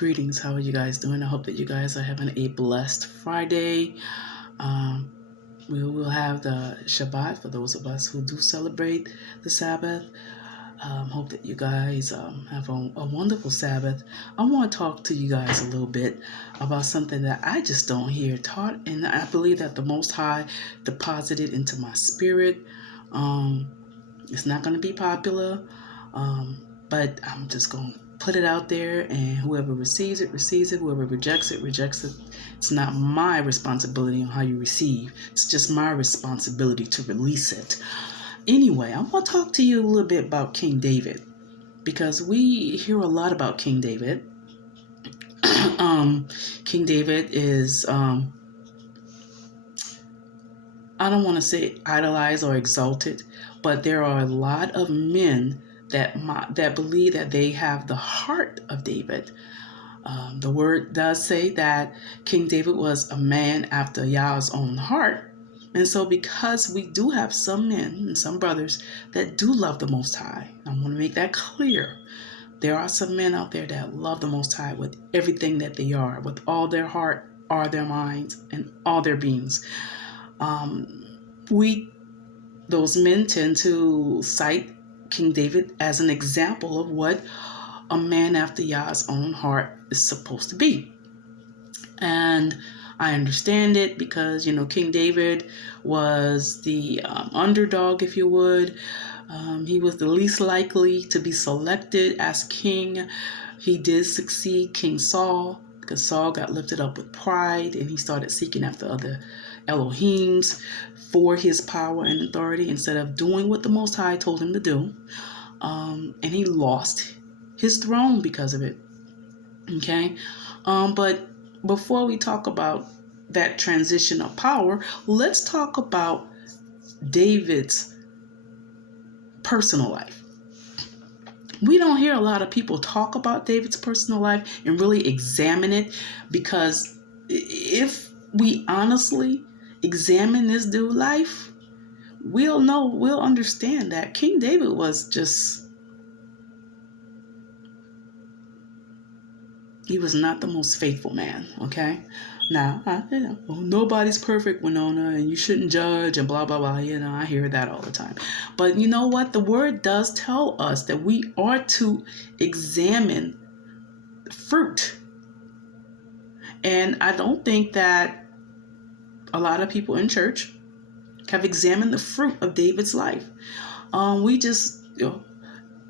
Greetings. How are you guys doing? I hope that you guys are having a blessed Friday. Um, we will have the Shabbat for those of us who do celebrate the Sabbath. Hope that you guys have a wonderful Sabbath. I want to talk to you guys a little bit about something that I just don't hear taught, and I believe that the Most High deposited into my spirit. It's not going to be popular, but I'm just going to put it out there, and whoever receives it, receives it. Whoever rejects it, rejects it. It's not my responsibility on how you receive. It's just my responsibility to release it. Anyway, I want to talk to you a little bit about King David, because we hear a lot about King David. King David is, I don't want to say idolized or exalted, but there are a lot of men that believe that they have the heart of David. The word does say that King David was a man after Yah's own heart. And so because we do have some men and some brothers that do love the Most High, I want to make that clear. There are some men out there that love the Most High with everything that they are, with all their heart, all their minds, and all their beings. Those men tend to cite King David as an example of what a man after Yah's own heart is supposed to be. And I understand it because, King David was the underdog, if you would. He was the least likely to be selected as king. He did succeed King Saul because Saul got lifted up with pride and he started seeking after other Elohims for his power and authority instead of doing what the Most High told him to do. And he lost his throne because of it. Okay? But before we talk about that transition of power, let's talk about David's personal life. We don't hear a lot of people talk about David's personal life and really examine it, because if we honestly examine this dude's life, we'll understand that King David was he was not the most faithful man, okay? Now, nobody's perfect, Winona, and you shouldn't judge and blah, blah, blah. I hear that all the time. But you know what? The word does tell us that we are to examine fruit. And I don't think that a lot of people in church have examined the fruit of David's life. We just,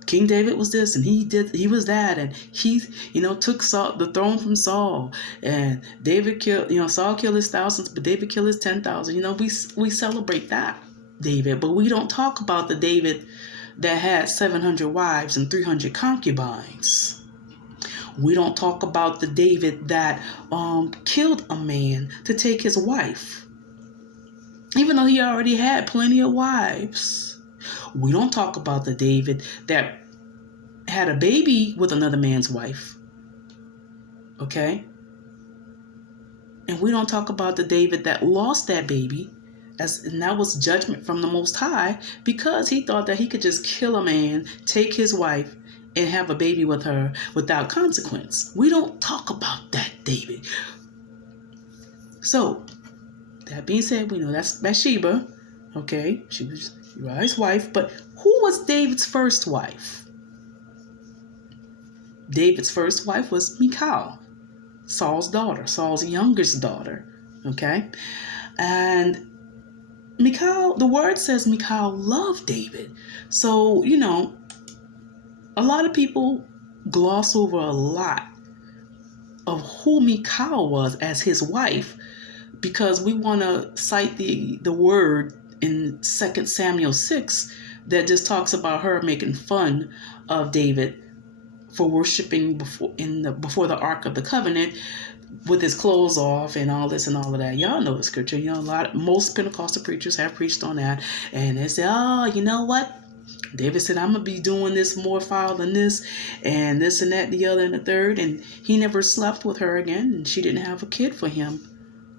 King David was this and he was that, and he, took the throne from Saul, and David killed, Saul killed his thousands, but David killed his 10,000. We celebrate that David, but we don't talk about the David that had 700 wives and 300 concubines. We don't talk about the David that killed a man to take his wife, even though he already had plenty of wives. We don't talk about the David that had a baby with another man's wife. Okay? And we don't talk about the David that lost that baby, and that was judgment from the Most High, because he thought that he could just kill a man, take his wife, and have a baby with her without consequence. We don't talk about that David. So, that being said, we know that's Bathsheba. Okay? She was Uriah's wife, but who was David's first wife? David's first wife was Michal, Saul's daughter, Saul's youngest daughter. Okay? And Michal, the word says Michal loved David. So, a lot of people gloss over a lot of who Michal was as his wife, because we want to cite the word in 2 Samuel 6 that just talks about her making fun of David for worshiping before the Ark of the Covenant with his clothes off and all this and all of that. Y'all know the scripture. Most Pentecostal preachers have preached on that, and they say, "Oh, you know what? David said, I'm going to be doing this more foul than this, and this and that, and the other and the third." And he never slept with her again, and she didn't have a kid for him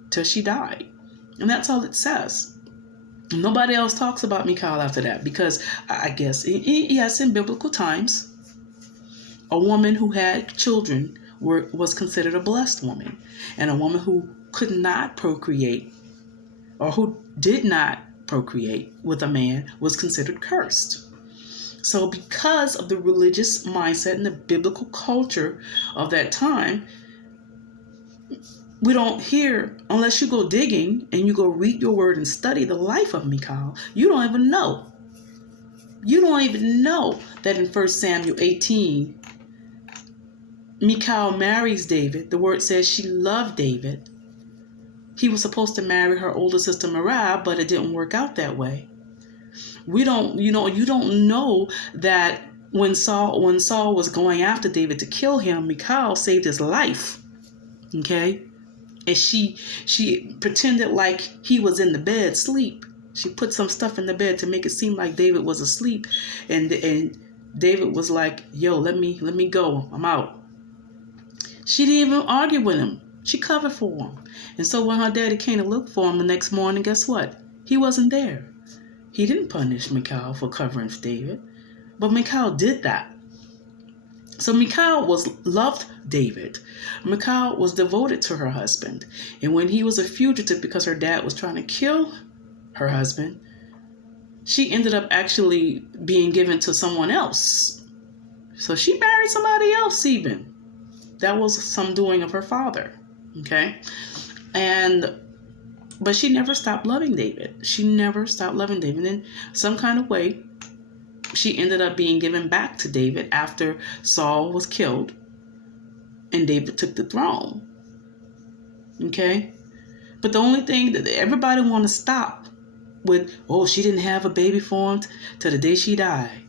till she died. And that's all it says. Nobody else talks about Michal after that, because I guess, yes, in biblical times, a woman who had children was considered a blessed woman. And a woman who could not procreate, or who did not procreate with a man, was considered cursed. So because of the religious mindset and the biblical culture of that time, we don't hear, unless you go digging and you go read your word and study the life of Michal, you don't even know. You don't even know that in 1 Samuel 18, Michal marries David. The word says she loved David. He was supposed to marry her older sister Merab, but it didn't work out that way. You don't know that when Saul was going after David to kill him, Michal saved his life. Okay? And she pretended like he was in the bed asleep. She put some stuff in the bed to make it seem like David was asleep, and David was like, "Yo, let me go. I'm out." She didn't even argue with him. She covered for him. And so when her daddy came to look for him the next morning, guess what? He wasn't there. He didn't punish Michal for covering for David, but Michal did that. So Michal loved David. Michal was devoted to her husband. And when he was a fugitive because her dad was trying to kill her husband, she ended up actually being given to someone else. So she married somebody else even. That was some doing of her father. Okay? But she never stopped loving David. She never stopped loving David. In some kind of way, she ended up being given back to David after Saul was killed and David took the throne. Okay? But the only thing that everybody want to stop with, she didn't have a baby for him till the day she died.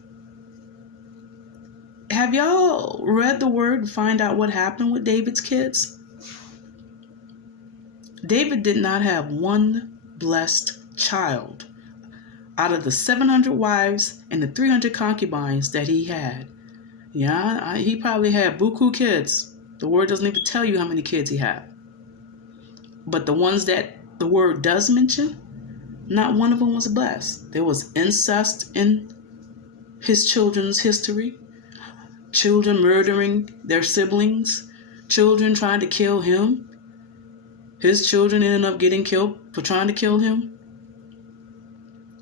Have y'all read the word and find out what happened with David's kids? David did not have one blessed child out of the 700 wives and the 300 concubines that he had. Yeah, he probably had buku kids. The word doesn't even tell you how many kids he had. But the ones that the word does mention, not one of them was blessed. There was incest in his children's history. Children murdering their siblings. Children trying to kill him. His children ended up getting killed for trying to kill him.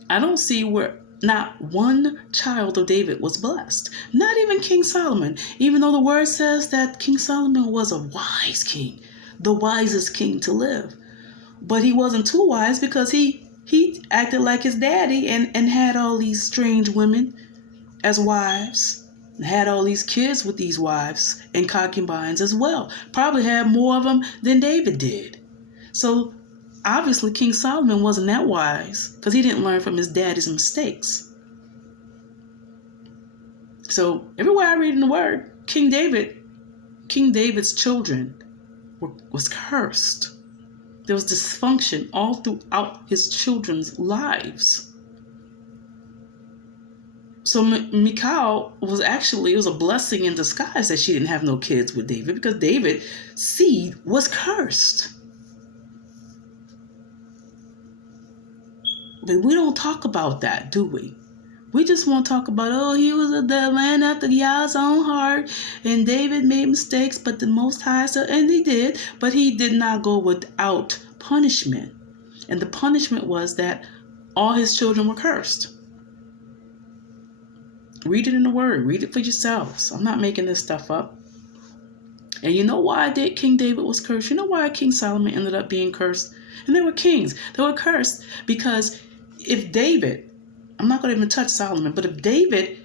I don't see where not one child of David was blessed. Not even King Solomon. Even though the word says that King Solomon was a wise king. The wisest king to live. But he wasn't too wise because he acted like his daddy and had all these strange women as wives. And had all these kids with these wives and concubines as well. Probably had more of them than David did. So obviously King Solomon wasn't that wise because he didn't learn from his daddy's mistakes. So everywhere I read in the word, King David's children was cursed. There was dysfunction all throughout his children's lives. So Michal it was a blessing in disguise that she didn't have no kids with David because David's seed was cursed. But we don't talk about that, do we? We just want to talk about, he was the man after Yah's own heart, and David made mistakes, but the Most High, and he did, but he did not go without punishment. And the punishment was that all his children were cursed. Read it in the word. Read it for yourselves. I'm not making this stuff up. And you know why King David was cursed? You know why King Solomon ended up being cursed? And they were kings. They were cursed because if David, I'm not going to even touch Solomon, but if David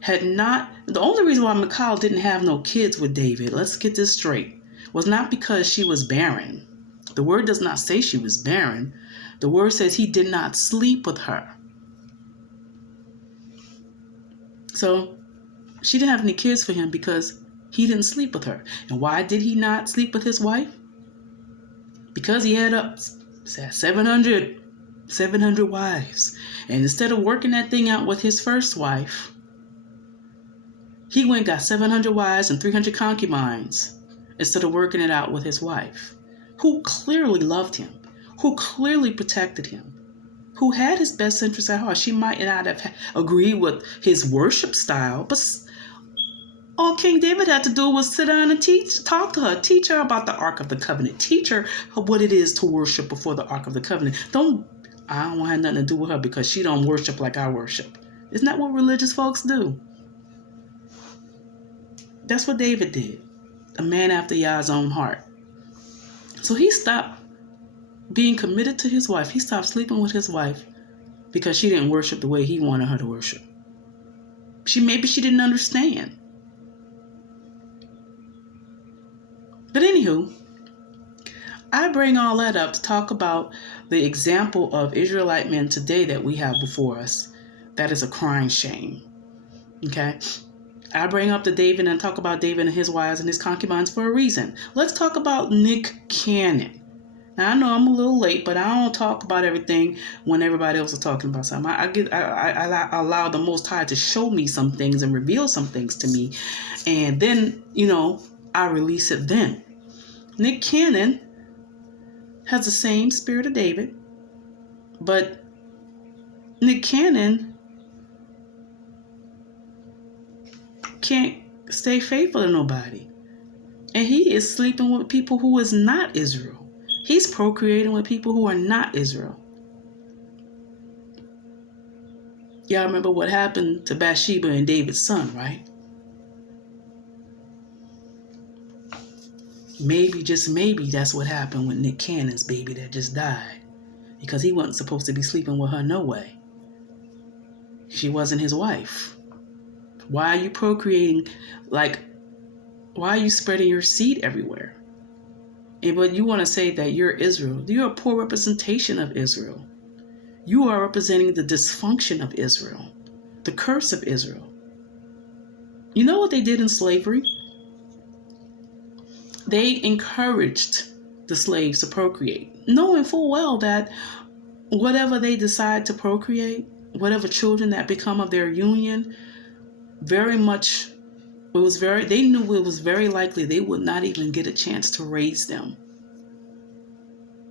had not, the only reason why Michal didn't have no kids with David, let's get this straight, was not because she was barren. The word does not say she was barren. The word says he did not sleep with her. So she didn't have any kids for him because he didn't sleep with her. And why did he not sleep with his wife? Because he had 700 wives. And instead of working that thing out with his first wife, he went and got 700 wives and 300 concubines instead of working it out with his wife, who clearly loved him, who clearly protected him, who had his best interests at heart. She might not have agreed with his worship style, but All King David had to do was sit down and talk to her, teach her about the Ark of the Covenant, teach her what it is to worship before the Ark of the Covenant. I don't want to have nothing to do with her because she don't worship like I worship. Isn't that what religious folks do? That's what David did. A man after Yah's own heart. So he stopped being committed to his wife. He stopped sleeping with his wife because she didn't worship the way he wanted her to worship. Maybe she didn't understand. But anywho, I bring all that up to talk about the example of Israelite men today that we have before us. That is a crying shame. Okay? I bring up the David and talk about David and his wives and his concubines for a reason. Let's talk about Nick Cannon. Now, I know I'm a little late, but I don't talk about everything when everybody else is talking about something. I allow the Most High to show me some things and reveal some things to me. And then, I release it then. Nick Cannon has the same spirit of David, but Nick Cannon can't stay faithful to nobody. And he is sleeping with people who is not Israel. He's procreating with people who are not Israel. Y'all remember what happened to Bathsheba and David's son, right? Maybe, just maybe, that's what happened with Nick Cannon's baby that just died. Because he wasn't supposed to be sleeping with her no way. She wasn't his wife. Why are you procreating? Why are you spreading your seed everywhere? But you want to say that you're Israel. You're a poor representation of Israel. You are representing the dysfunction of Israel. The curse of Israel. You know what they did in slavery? They encouraged the slaves to procreate, knowing full well that whatever they decide to procreate, whatever children that become of their union, they knew it was very likely they would not even get a chance to raise them.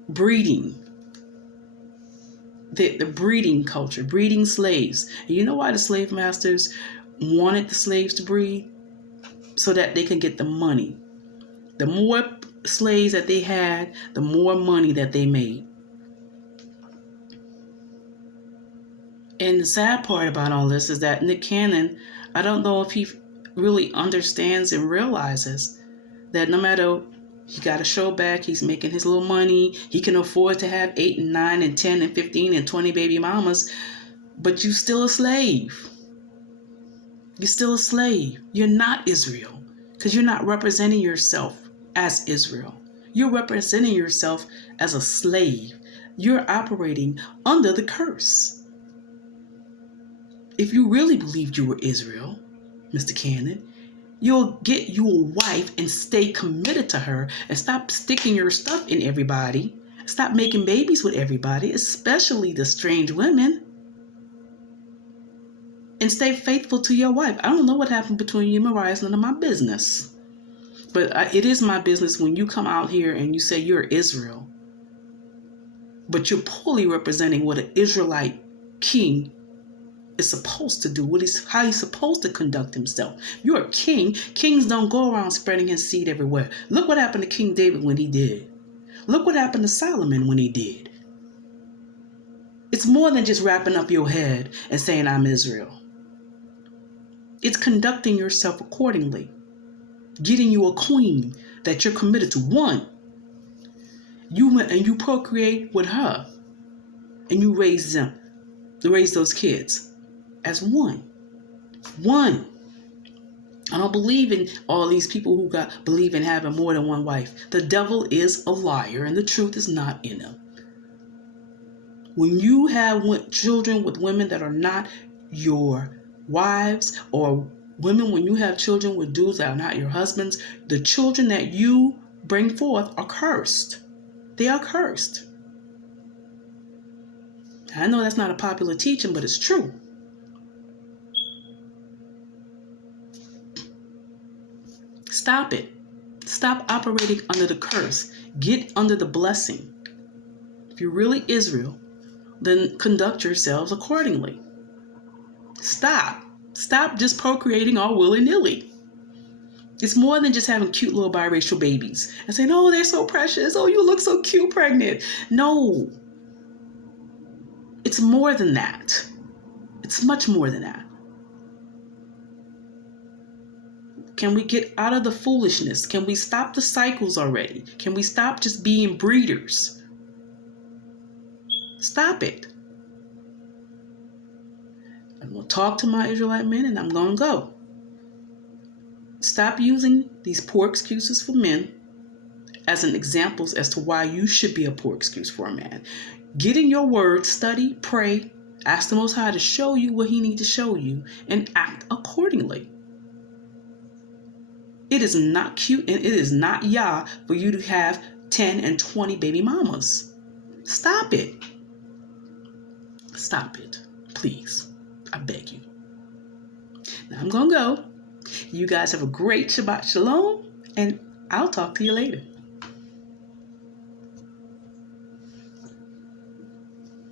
Breeding. The breeding culture, breeding slaves. And you know why the slave masters wanted the slaves to breed? So that they could get the money. The more slaves that they had, the more money that they made. And the sad part about all this is that Nick Cannon, I don't know if he really understands and realizes that no matter, he got a show back, he's making his little money, he can afford to have 8 and 9 and 10 and 15 and 20 baby mamas, but you still a slave. You're still a slave. You're not Israel because you're not representing yourself as Israel. You're representing yourself as a slave. You're operating under the curse. If you really believed you were Israel, Mr. Cannon, you'll get you a wife and stay committed to her and stop sticking your stuff in everybody. Stop making babies with everybody, especially the strange women. And stay faithful to your wife. I don't know what happened between you and Mariah. It's none of my business. But it is my business when you come out here and you say you're Israel. But you're poorly representing what an Israelite king is supposed to do, how he's supposed to conduct himself. You're a king. Kings don't go around spreading his seed everywhere. Look what happened to King David when he did. Look what happened to Solomon when he did. It's more than just wrapping up your head and saying, I'm Israel. It's conducting yourself accordingly. Getting you a queen that you're committed to. One, you went and you procreate with her. And you raise those kids as one. One. I don't believe in all these people who believe in having more than one wife. The devil is a liar and the truth is not in him. When you have children with women that are not your wives, or women, when you have children with dudes that are not your husbands, the children that you bring forth are cursed. They are cursed. I know that's not a popular teaching, but it's true. Stop it. Stop operating under the curse. Get under the blessing. If you're really Israel, then conduct yourselves accordingly. Stop just procreating all willy-nilly. It's more than just having cute little biracial babies and saying, oh, they're so precious. Oh, you look so cute pregnant. No, it's more than that. It's much more than that. Can we get out of the foolishness? Can we stop the cycles already? Can we stop just being breeders? Stop it. I'm going to talk to my Israelite men and I'm going to go. Stop using these poor excuses for men as an examples as to why you should be a poor excuse for a man. Get in your word, study, pray, ask the Most High to show you what he needs to show you and act accordingly. It is not cute and it is not Yah for you to have 10 and 20 baby mamas. Stop it. Stop it. Please. I beg you. Now I'm going to go. You guys have a great Shabbat Shalom, and I'll talk to you later.